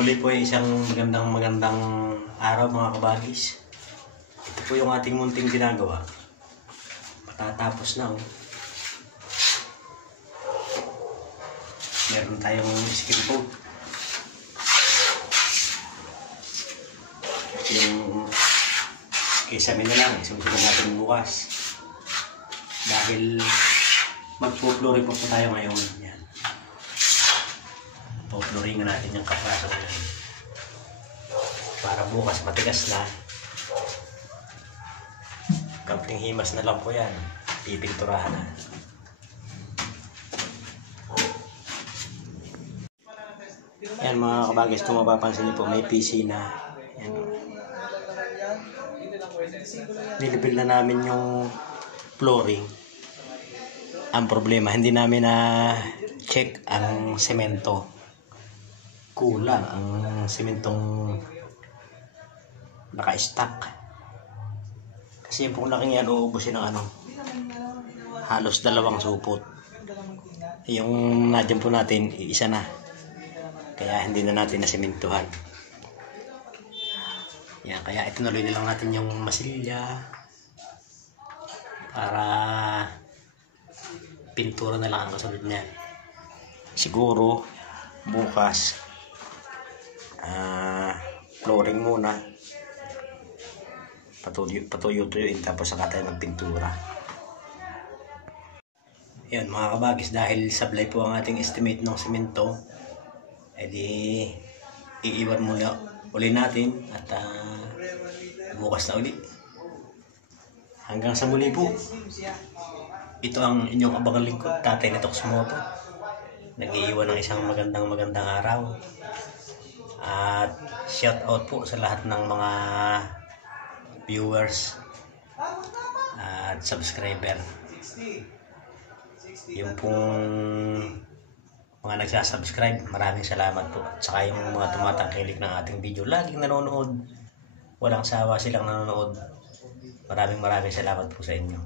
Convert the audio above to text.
Muli po ay isang magandang araw mga kabagis. Ito po yung ating munting ginagawa. Matatapos na oh. Meron tayong skin coat. Yung kisame na lang, isusunod natin bukas. Dahil magpo-flooring po tayo ngayon. Yan. Po-flooring natin yung kapraso yan. Para bukas matigas na. Kampling himas na lang po yan. Pipinturahan na. Yan mga kabagis, kung mapapansin niyo po, may PC na. Yan. Nilipid na namin yung flooring. Ang problema, hindi namin na check ang semento. Kulang ang sementong naka-stack. Kasi yung pong laking yan, uubusin ng halos 2 supot. Yung nadyan po natin, isa na. Kaya hindi na natin nasementuhan. Yan, kaya itinuloy na lang natin yung masilya para pintura na lang ang kasunod niyan. Siguro bukas flooring muna, patuyo-tuyuin, tapos saka tayo magpintura. Yan mga kabagis, dahil sablay po ang ating estimate ng semento, edi iiwan muna uli natin at bukas na uli. Hanggang sa muli po. Ito ang inyong abangang lingkod, Tatay na Toxmoto. Nag-iiwan ng isang magandang araw. At shout out po sa lahat ng mga viewers at subscriber. Yung pong mga nagsasubscribe, maraming salamat po. At saka yung mga tumatangkilik ng ating video, laging nanonood, walang sawa silang nanonood. Maraming salamat po sa inyo.